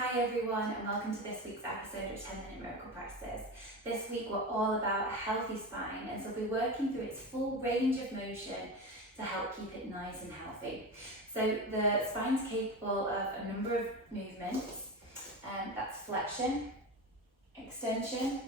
Hi everyone, and welcome to this week's episode of 10 Minute Miracle Practices. This week we're all about a healthy spine, and so we'll be working through its full range of motion to help keep it nice and healthy. So the spine's capable of a number of movements, that's flexion, extension,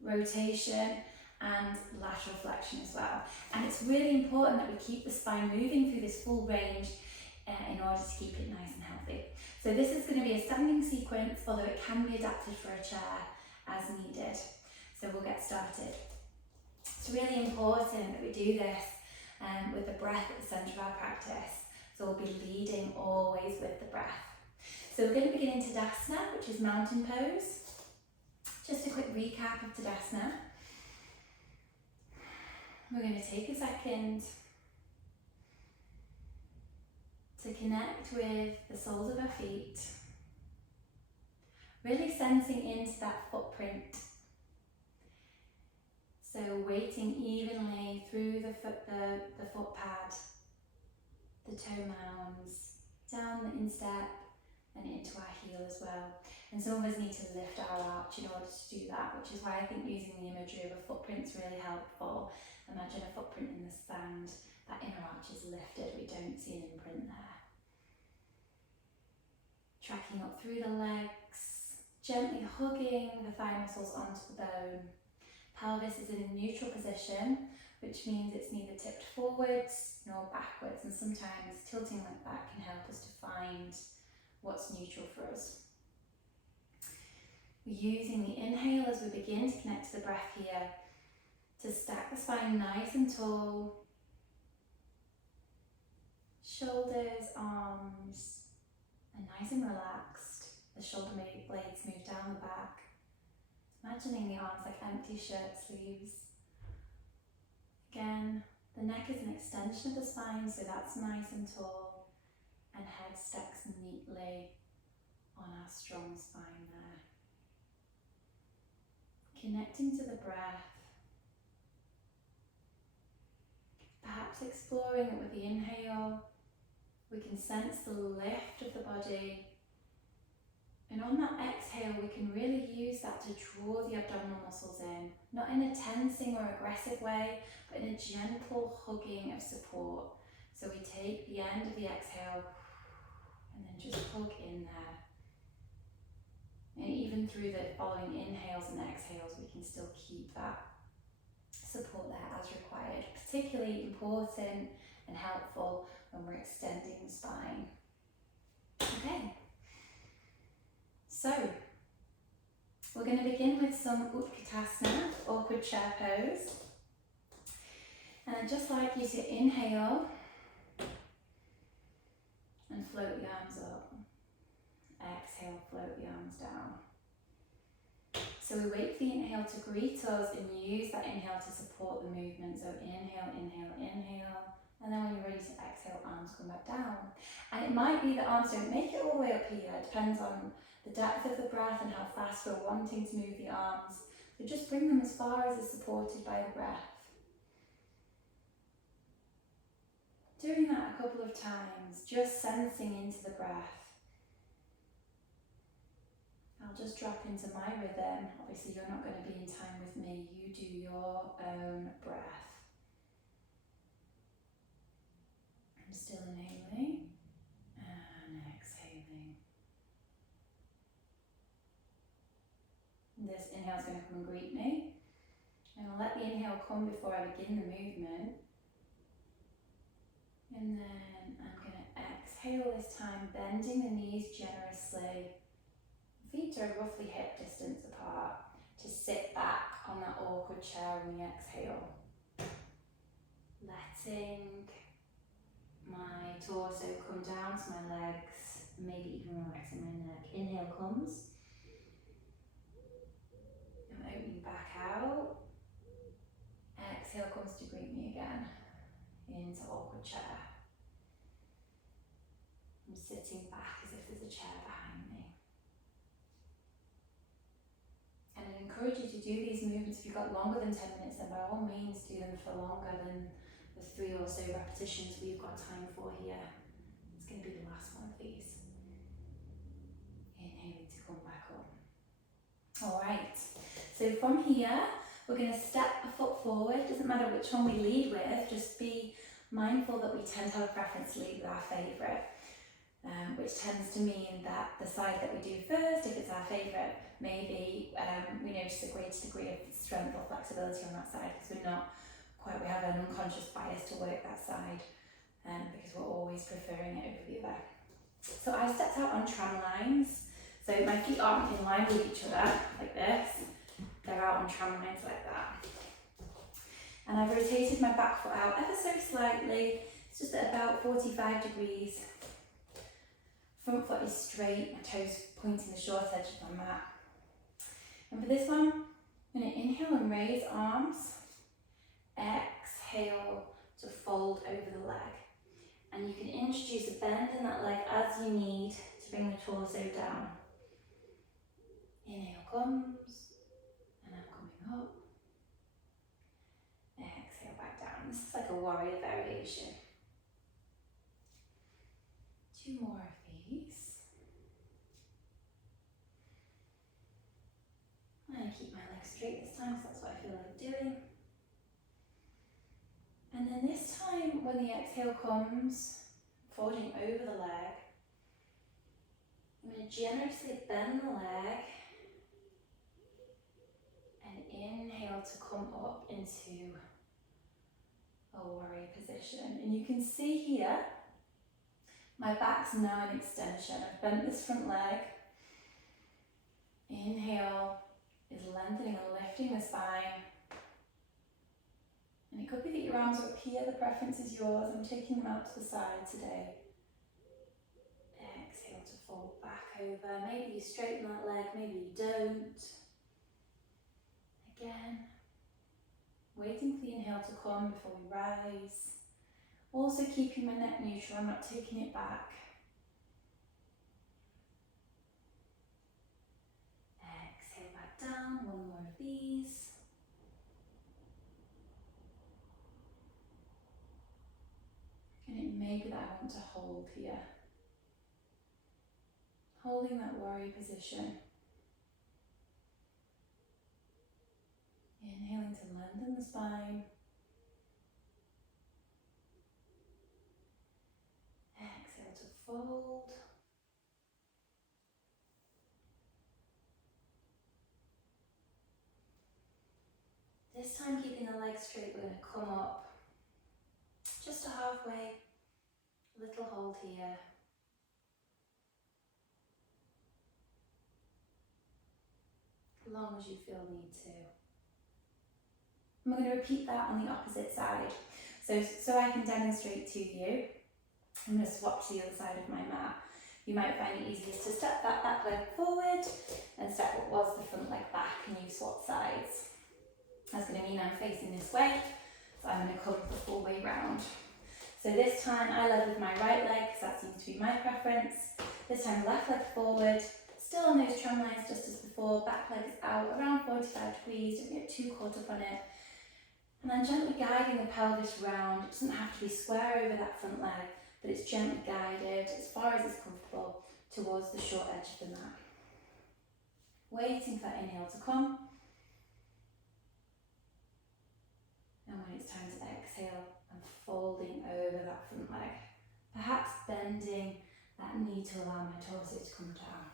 rotation, and lateral flexion as well. And it's really important that we keep the spine moving through this full range in order to keep it nice and healthy. So this is going to be a standing sequence, although it can be adapted for a chair as needed. So we'll get started. It's really important that we do this with the breath at the centre of our practice. So we'll be leading always with the breath. So we're going to begin in Tadasana, which is mountain pose. Just a quick recap of Tadasana. We're going to take a second to connect with the soles of our feet, really sensing into that footprint. So weighting evenly through the foot pad, the toe mounds, down the instep and into our heel as well. And some of us need to lift our arch in order to do that, which is why I think using the imagery of a footprint is really helpful. Imagine a footprint in the sand, that inner arch is lifted, we don't see an imprint there. Tracking up through the legs, gently hugging the thigh muscles onto the bone. Pelvis is in a neutral position, which means it's neither tipped forwards nor backwards, and sometimes tilting like that can help us to find what's neutral for us. We're using the inhale as we begin to connect to the breath here to stack the spine nice and tall. Shoulders, arms, and nice and relaxed. The shoulder blades move down the back. Imagining the arms like empty shirt sleeves. Again, the neck is an extension of the spine, so that's nice and tall. And head stacks neatly on our strong spine there. Connecting to the breath. Perhaps exploring it with the inhale. We can sense the lift of the body. And on that exhale, we can really use that to draw the abdominal muscles in, not in a tensing or aggressive way, but in a gentle hugging of support. So we take the end of the exhale and then just hug in there. And even through the following inhales and exhales, we can still keep that support there as required. Particularly important and helpful when we're extending the spine. Okay. So, we're going to begin with some Utkatasana, awkward chair pose. And I'd just like you to inhale and float the arms up. Exhale, float the arms down. So we wait for the inhale to greet us and use that inhale to support the movement. So inhale, inhale, inhale. And then when you're ready to exhale, arms come back down. And it might be that arms don't make it all the way up here. It depends on the depth of the breath and how fast we're wanting to move the arms. So just bring them as far as is supported by the breath. Doing that a couple of times, just sensing into the breath. I'll just drop into my rhythm. Obviously you're not going to be in time with me. You do your own breath. I'm still inhaling and exhaling. This inhale is going to come and greet me. And I'll let the inhale come before I begin the movement. And then I'm going to exhale this time, bending the knees generously. Feet are roughly hip distance apart. To sit back on that awkward chair on the exhale. Letting my torso come down to my legs, maybe even relaxing my neck. Inhale comes. I'm opening back out. Exhale comes to greet me again. Into awkward chair. I'm sitting back as if there's a chair behind me. And I encourage you to do these movements. If you've got longer than 10 minutes, then by all means do them for longer than the 3 or so repetitions we've got time for here. It's going to be the last one of these. Inhale from here, we're going to step a foot forward. Doesn't matter which one we lead with, just be mindful that we tend to have a preference to lead with our favourite, which tends to mean that the side that we do first, if it's our favourite, maybe we notice a greater degree of strength or flexibility on that side because we have an unconscious bias to work that side because we're always preferring it over the other. So I stepped out on tram lines. So my feet aren't in line with each other like this. They're out on tram lines like that. And I've rotated my back foot out ever so slightly. It's just at about 45 degrees. Front foot is straight, my toes pointing the short edge of my mat. And for this one, I'm going to inhale and raise arms. Exhale to fold over the leg. And you can introduce a bend in that leg as you need to bring the torso down. Inhale comes, and I'm coming up. Exhale back down. This is like a warrior variation. 2 more of these. And keep my legs straight this time because that's what I feel like doing. And then this time, when the exhale comes, folding over the leg, I'm going to generously bend the leg and inhale to come up into a warrior position. And you can see here, my back's now in extension. I've bent this front leg. Inhale is lengthening and lifting the spine. And it could be that your arms are up here, the preference is yours. I'm taking them out to the side today. Exhale to fold back over. Maybe you straighten that leg, maybe you don't. Again, waiting for the inhale to come before we rise. Also keeping my neck neutral, I'm not taking it back. Exhale back down, 1 more of these. And it may be that I want to hold here. Holding that warrior position. Inhaling to lengthen the spine. Exhale to fold. This time keeping the legs straight, we're going to come up just to halfway, little hold here. As long as you feel need to. I'm going to repeat that on the opposite side. So I can demonstrate to you, I'm going to swap to the other side of my mat. You might find it easiest to step that back leg forward and step what was the front leg back, and you swap sides. That's going to mean I'm facing this way, so I'm going to come the full way round. So this time I led with my right leg because that seems to be my preference. This time left leg forward, still on those tram lines just as before, back leg is out around 45 degrees, don't get too caught up on it. And then gently guiding the pelvis round. It doesn't have to be square over that front leg, but it's gently guided as far as it's comfortable towards the short edge of the mat. Waiting for that inhale to come. And when it's time to exhale, I'm folding over that front leg. Perhaps bending that knee to allow my torso to come down.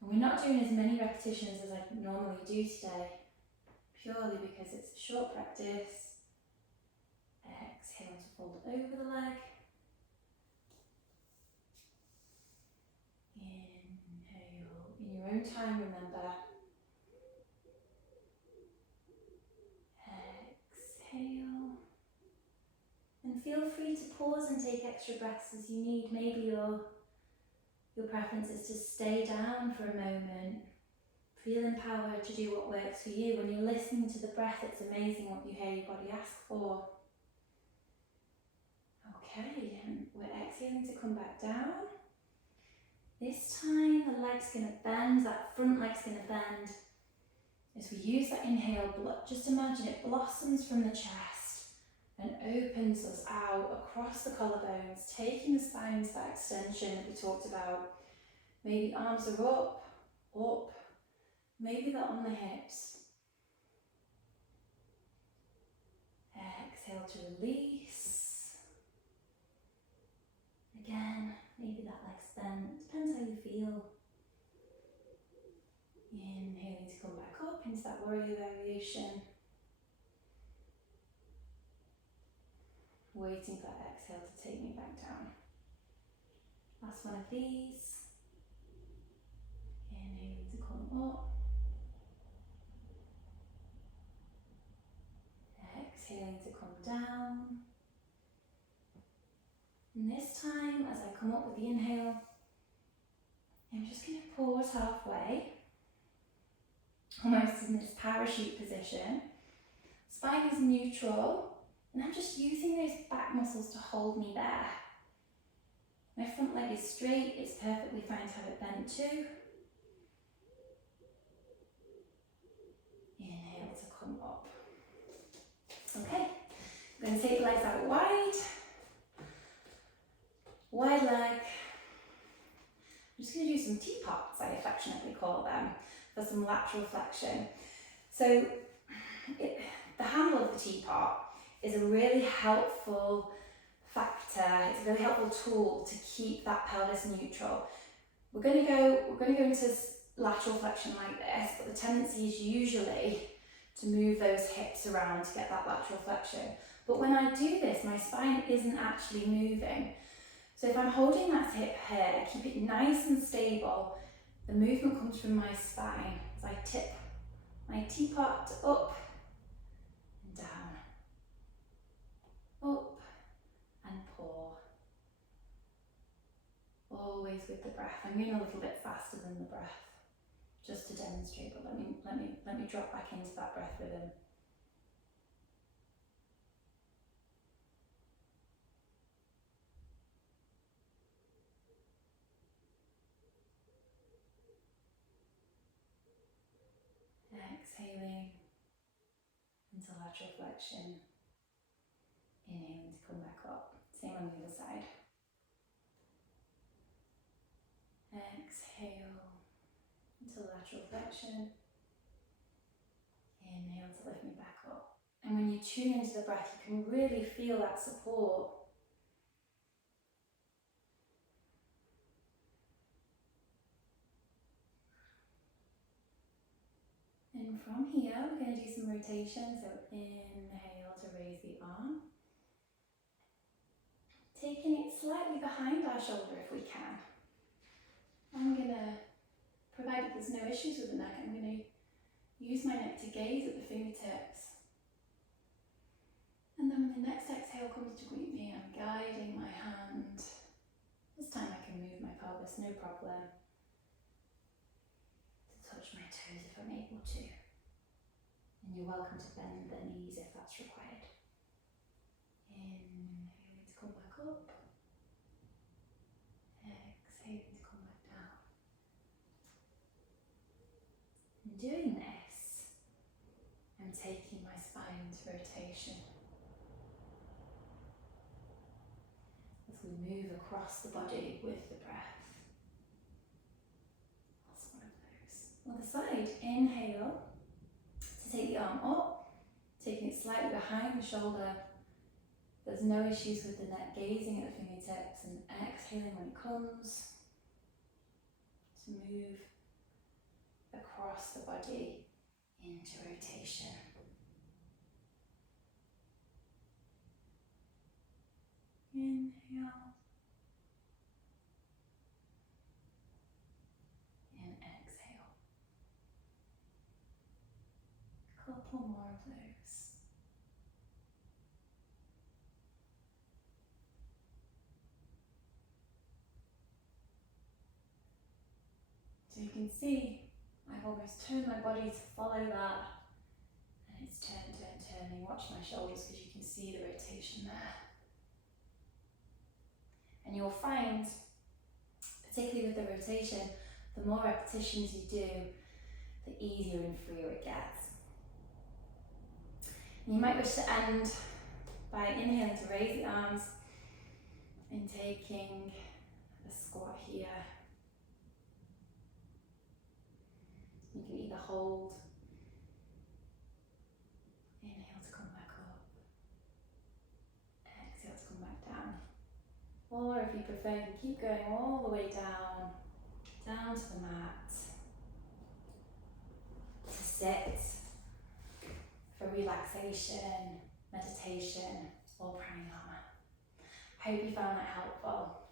And we're not doing as many repetitions as I normally do today, purely because it's a short practice. Exhale to fold over the leg. Inhale, in your own time, remember. Exhale. And feel free to pause and take extra breaths as you need. Maybe your preference is to stay down for a moment. Feel empowered to do what works for you. When you're listening to the breath, it's amazing what you hear your body ask for. Okay, and we're exhaling to come back down. This time the leg's going to bend, that front leg's going to bend. As we use that inhale, just imagine it blossoms from the chest and opens us out across the collarbones, taking the spine into that extension that we talked about. Maybe arms are up, maybe that on the hips. Exhale to release. Again, maybe that leg's bent, depends how you feel. Inhaling to come back up into that warrior variation. Waiting for that exhale to take me back down. Last one of these. Inhaling to come up. Exhaling to come down. And this time, as I come up with the inhale, I'm just going to pause halfway, almost in this parachute position. Spine is neutral, and I'm just using those back muscles to hold me there. My front leg is straight, it's perfectly fine to have it bent too. Inhale to come up. Okay, I'm going to take the legs out wide. Wide leg. I'm just going to do some teapots, I affectionately call them, for some lateral flexion. So the handle of the teapot is a really helpful factor. It's a really helpful tool to keep that pelvis neutral. We're going to go into lateral flexion like this, but the tendency is usually to move those hips around to get that lateral flexion. But when I do this, my spine isn't actually moving. So if I'm holding that hip here, keep it nice and stable, the movement comes from my spine as I tip my teapot up and down, up and pour. Always with the breath. I'm going a little bit faster than the breath, just to demonstrate, but let me drop back into that breath rhythm. Exhaling into lateral flexion. Inhaling to come back up. Same on the other side. Exhale into lateral flexion. Inhale to lift me back up. And when you tune into the breath, you can really feel that support. And from here, we're going to do some rotation. So inhale to raise the arm. Taking it slightly behind our shoulder if we can. I'm going to, provided there's no issues with the neck, I'm going to use my neck to gaze at the fingertips. And then when the next exhale comes to greet me, I'm guiding my hand. This time I can move my pelvis, no problem. To touch my toes if I'm able to. And you're welcome to bend the knees if that's required. Inhaling to come back up. Exhaling to come back down. In doing this, I'm taking my spine into rotation. As we move across the body with the breath. That's one of those. Other side, inhale to take the arm up, taking it slightly behind the shoulder. There's no issues with the neck, gazing at the fingertips, and exhaling when it comes to move across the body into rotation. Inhale and exhale. Couple more of those. So you can see I've almost turned my body to follow that, and it's turning. Watch my shoulders because you can see the rotation there. And you'll find, particularly with the rotation, the more repetitions you do, the easier and freer it gets. And you might wish to end by inhaling to raise the arms and taking a squat here. You can either hold. Inhale to come back up. Exhale to come back down. Or if you prefer, you can keep going all the way down, down to the mat. To sit for relaxation, meditation, or pranayama. Hope you found that helpful.